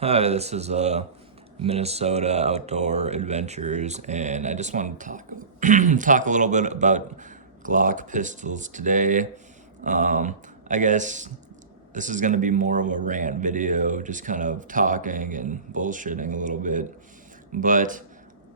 Hi, this is Minnesota Outdoor Adventures, and I just want to talk a little bit about Glock pistols today. I guess this is going to be more of a rant video, just kind of talking and bullshitting a little bit. But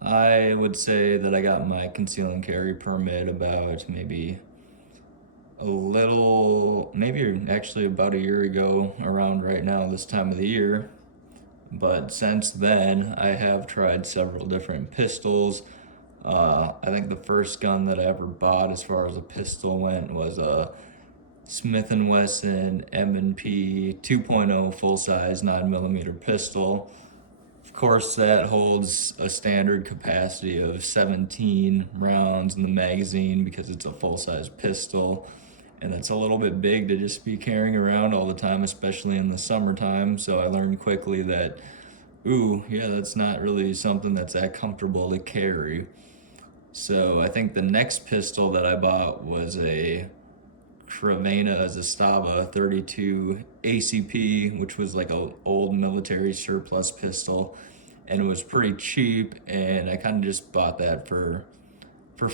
I would say that I got my conceal and carry permit about maybe actually about a year ago, around right now, this time of the year. But since then, I have tried several different pistols. I think the first gun that I ever bought, as far as a pistol went, was a Smith& Wesson M&P 2.0 full-size 9mm pistol. Of course, that holds a standard capacity of 17 rounds in the magazine because it's a full-size pistol, and it's a little bit big to just be carrying around all the time, especially in the summertime. So I learned quickly that, ooh, yeah, that's not really something that's that comfortable to carry. So I think the next pistol that I bought was a Crevena Zastava 32 ACP, which was like an old military surplus pistol, and it was pretty cheap. And I kind of just bought that for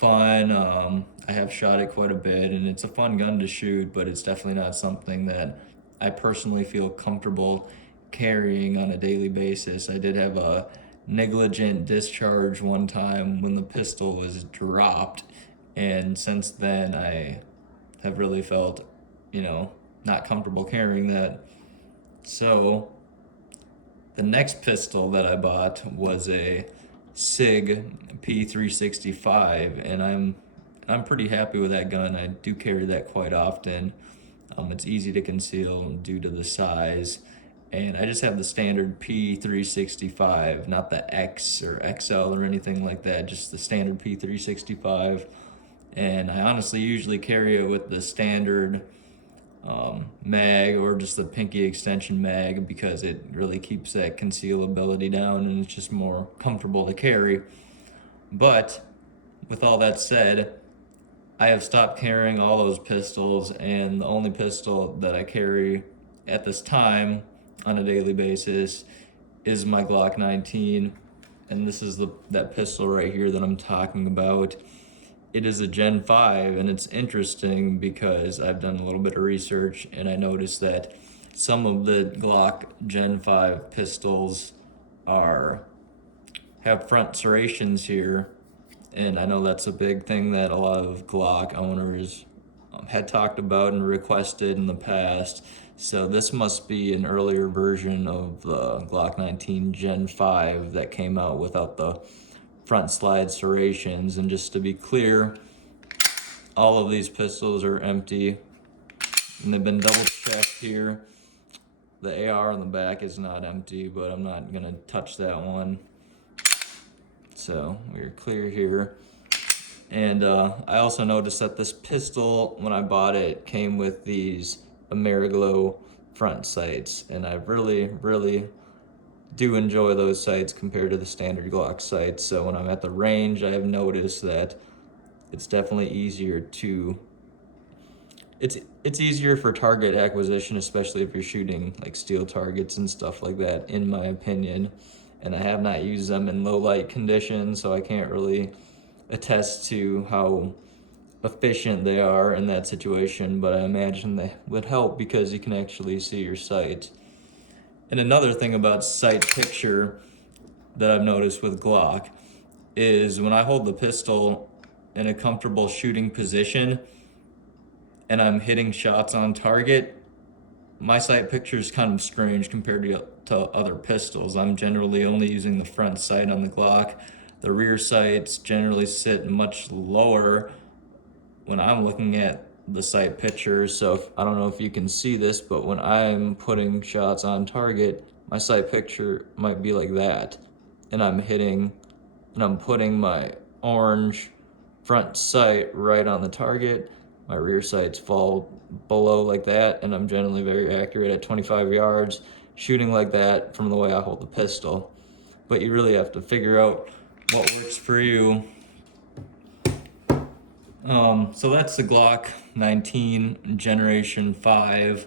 fun. I have shot it quite a bit, and it's a fun gun to shoot, but it's definitely not something that I personally feel comfortable carrying on a daily basis. I did have a negligent discharge one time when the pistol was dropped, and since then I have really felt, not comfortable carrying that. So the next pistol that I bought was a SIG P365, and I'm pretty happy with that gun. I do carry that quite often. It's easy to conceal due to the size, and I just have the standard P365, not the X or XL or anything like that, just the standard P365. And I honestly usually carry it with the standard mag or just the pinky extension mag because it really keeps that concealability down and it's just more comfortable to carry. But with all that said, I have stopped carrying all those pistols, and the only pistol that I carry at this time on a daily basis is my Glock 19, and this is that pistol right here that I'm talking about. It is a Gen 5, and it's interesting because I've done a little bit of research and I noticed that some of the Glock Gen 5 pistols are have front serrations here, and I know that's a big thing that a lot of Glock owners had talked about and requested in the past. So this must be an earlier version of the Glock 19 Gen 5 that came out without the front slide serrations. And just to be clear, all of these pistols are empty, and they've been double checked here. The AR on the back is not empty, but I'm not gonna touch that one. So we're clear here. And I also noticed that this pistol, when I bought it, came with these Ameriglow front sights, and I really do enjoy those sights compared to the standard Glock sights. So when I'm at the range, I have noticed that it's definitely easier to it's easier for target acquisition, especially if you're shooting like steel targets and stuff like that, in my opinion. And I have not used them in low light conditions, so I can't really attest to how efficient they are in that situation, but I imagine they would help because you can actually see your sight. And another thing about sight picture that I've noticed with Glock is when I hold the pistol in a comfortable shooting position and I'm hitting shots on target, my sight picture is kind of strange compared to other pistols. I'm generally only using the front sight on the Glock. The rear sights generally sit much lower when I'm looking at the sight picture. So I don't know if you can see this, but when I'm putting shots on target, my sight picture might be like that. And I'm putting my orange front sight right on the target. My rear sights fall below like that, and I'm generally very accurate at 25 yards, shooting like that from the way I hold the pistol. But you really have to figure out what works for you. So that's the Glock 19 Generation 5.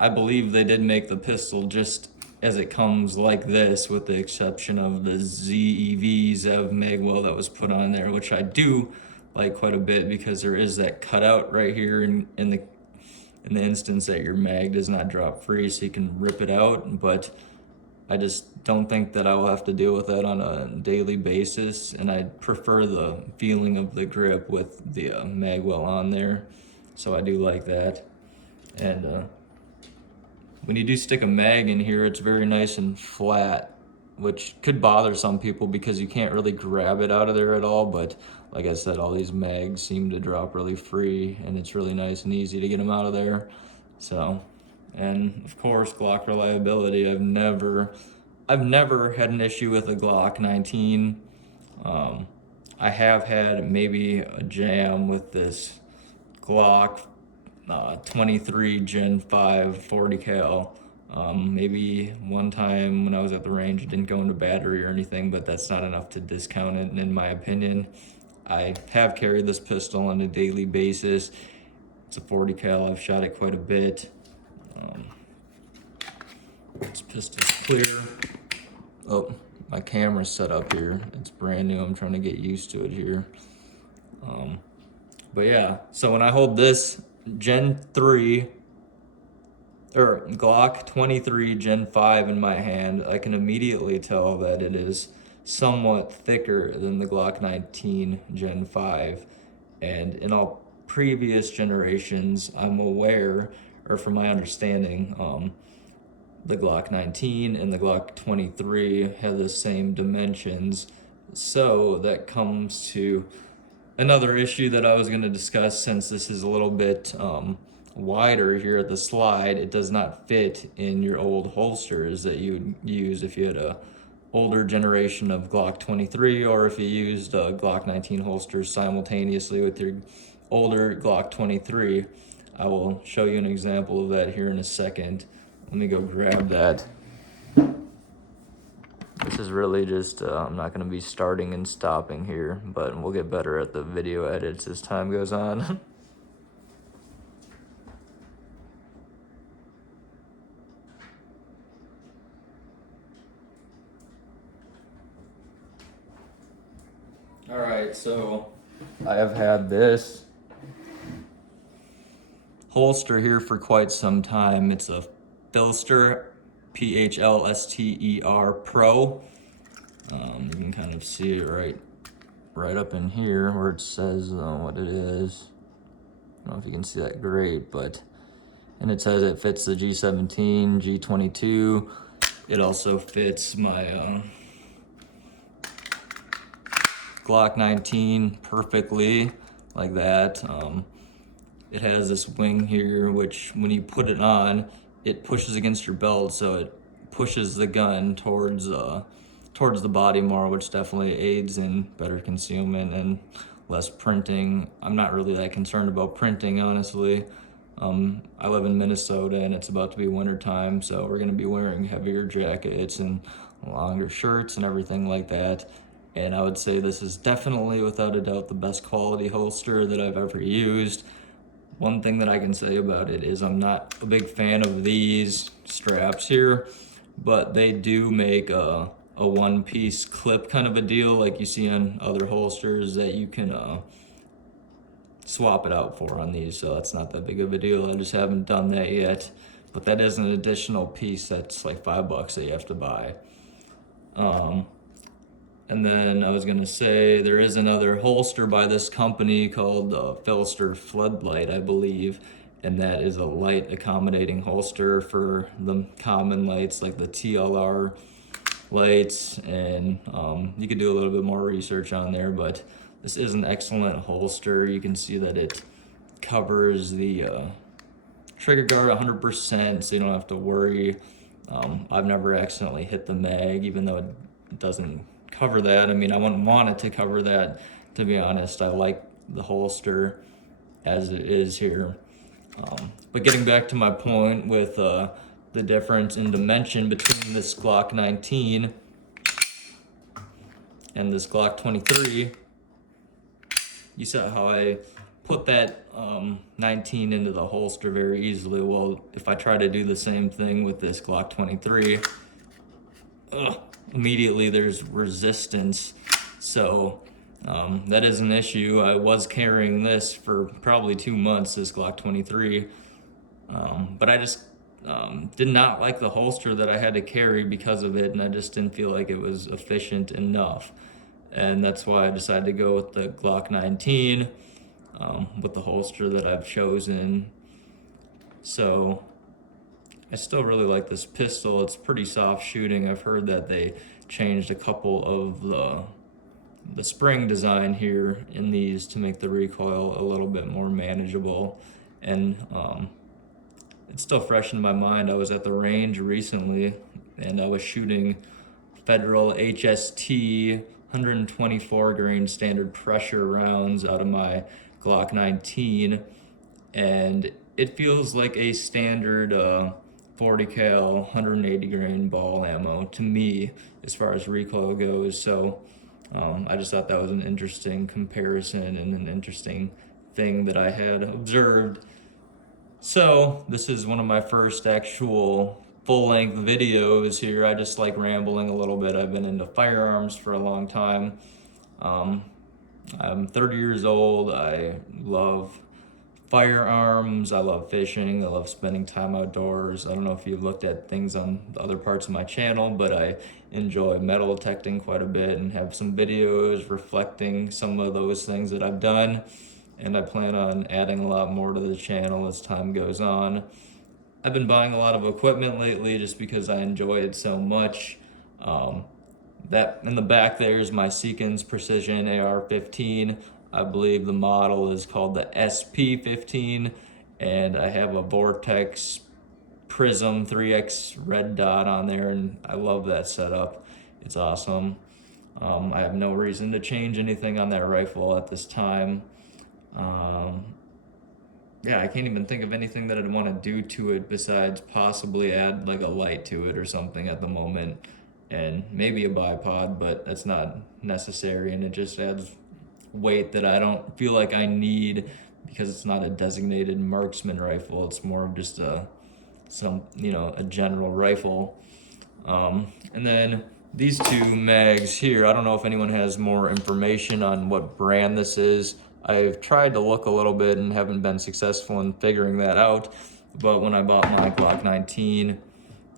I believe they did make the pistol just as it comes like this, with the exception of the ZEV Zev magwell that was put on there, which I do like quite a bit because there is that cutout right here in the instance that your mag does not drop free, so you can rip it out. But I just don't think that I will have to deal with that on a daily basis, and I prefer the feeling of the grip with the magwell on there, so I do like that. And when you do stick a mag in here, it's very nice and flat, which could bother some people because you can't really grab it out of there at all. But like I said, all these mags seem to drop really free, and it's really nice and easy to get them out of there. So, and of course, Glock reliability. I've never had an issue with a Glock 19. I have had maybe a jam with this Glock 23 Gen 5 40 cal. Maybe one time when I was at the range, it didn't go into battery or anything, but that's not enough to discount it, in my opinion. I have carried this pistol on a daily basis. It's a 40 cal. I've shot it quite a bit. This pistol's clear. Oh, my camera's set up here. It's brand new. I'm trying to get used to it here. But yeah, so when I hold this Gen 3 or Glock 23 Gen 5 in my hand, I can immediately tell that it is somewhat thicker than the Glock 19 Gen 5. And in all previous generations, I'm aware, or from my understanding, the Glock 19 and the Glock 23 have the same dimensions. So that comes to another issue that I was going to discuss. Since this is a little bit wider here at the slide, it does not fit in your old holsters that you would use if you had a older generation of Glock 23, or if you used Glock 19 holsters simultaneously with your older Glock 23. I will show you an example of that here in a second. Let me go grab that. This is really just, I'm not going to be starting and stopping here, but we'll get better at the video edits as time goes on. All right, so I have had this holster here for quite some time. It's a Philster, PHLSTER Pro. You can kind of see it right up in here where it says what it is. I don't know if you can see that great, but, and it says it fits the G17, G22. It also fits my Glock 19 perfectly, like that. It has this wing here, which when you put it on, it pushes against your belt, so it pushes the gun towards the body more, which definitely aids in better concealment and less printing. I'm not really that concerned about printing, honestly. I live in Minnesota and it's about to be winter time, so we're gonna be wearing heavier jackets and longer shirts and everything like that. And I would say this is definitely, without a doubt, the best quality holster that I've ever used. One thing that I can say about it is I'm not a big fan of these straps here, but they do make a one-piece clip kind of a deal like you see on other holsters that you can swap it out for on these, so that's not that big of a deal. I just haven't done that yet, but that is an additional piece that's like $5 that you have to buy. And then I was gonna say there is another holster by this company called Philster Floodlight, I believe, and that is a light accommodating holster for the common lights like the TLR lights, and you could do a little bit more research on there, but this is an excellent holster. You can see that it covers the trigger guard 100%, so you don't have to worry. I've never accidentally hit the mag, even though it doesn't cover that. I mean, I wouldn't want it to cover that, to be honest. I like the holster as it is here. But getting back to my point with the difference in dimension between this Glock 19 and this Glock 23, you saw how I put that 19 into the holster very easily. Well, if I try to do the same thing with this Glock 23, immediately there's resistance. So that is an issue. I was carrying this for probably 2 months, this Glock 23, but I just did not like the holster that I had to carry because of it, and I just didn't feel like it was efficient enough. And that's why I decided to go with the Glock 19 with the holster that I've chosen. So I still really like this pistol. It's pretty soft shooting. I've heard that they changed a couple of the spring design here in these to make the recoil a little bit more manageable. And it's still fresh in my mind. I was at the range recently and I was shooting Federal HST 124 grain standard pressure rounds out of my Glock 19, and it feels like a standard 40 cal 180 grain ball ammo to me as far as recoil goes. So I just thought that was an interesting comparison and an interesting thing that I had observed. So this is one of my first actual full-length videos here. I just like rambling a little bit. I've been into firearms for a long time. I'm 30 years old. I love firearms. I love fishing. I love spending time outdoors. I don't know if you've looked at things on the other parts of my channel, but I enjoy metal detecting quite a bit and have some videos reflecting some of those things that I've done. And I plan on adding a lot more to the channel as time goes on. I've been buying a lot of equipment lately just because I enjoy it so much. That in the back there is my Seekins Precision AR-15. I believe the model is called the SP-15, and I have a Vortex Prism 3X red dot on there, and I love that setup. It's awesome. I have no reason to change anything on that rifle at this time. Yeah, I can't even think of anything that I'd want to do to it besides possibly add like a light to it or something at the moment, and maybe a bipod, but that's not necessary, and it just adds weight that I don't feel like I need because it's not a designated marksman rifle. It's more of just a general rifle. And then these two mags here, I don't know if anyone has more information on what brand this is. I've tried to look a little bit and haven't been successful in figuring that out, but when I bought my Glock 19,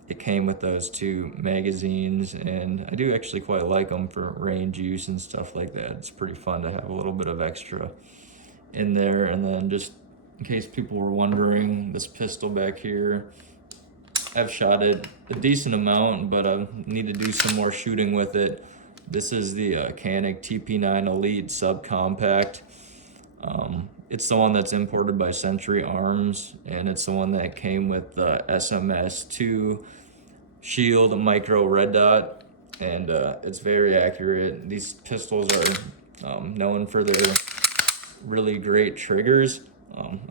it came with those two magazines, and I do actually quite like them for range use and stuff like that. It's pretty fun to have a little bit of extra in there. And then just in case people were wondering, this pistol back here, I've shot it a decent amount, but I need to do some more shooting with it. This is the Canik TP9 Elite Subcompact. It's the one that's imported by Century Arms, and it's the one that came with the SMS2 Shield Micro Red Dot, and it's very accurate. These pistols are known for their really great triggers.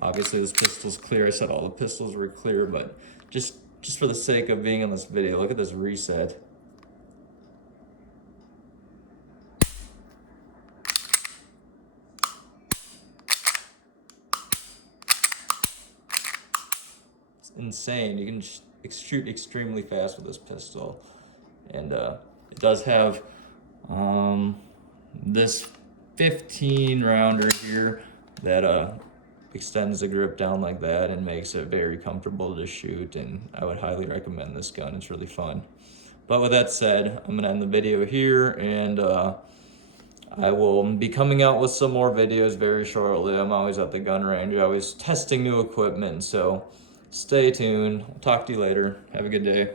Obviously this pistol's clear. I said all the pistols were clear, but just for the sake of being in this video, look at this reset. Insane. You can shoot extremely fast with this pistol, and it does have this 15 rounder here that extends the grip down like that and makes it very comfortable to shoot, and I would highly recommend this gun. It's really fun. But with that said, I'm gonna end the video here, and I will be coming out with some more videos very shortly. I'm always at the gun range, always testing new equipment, so stay tuned. I'll talk to you later. Have a good day.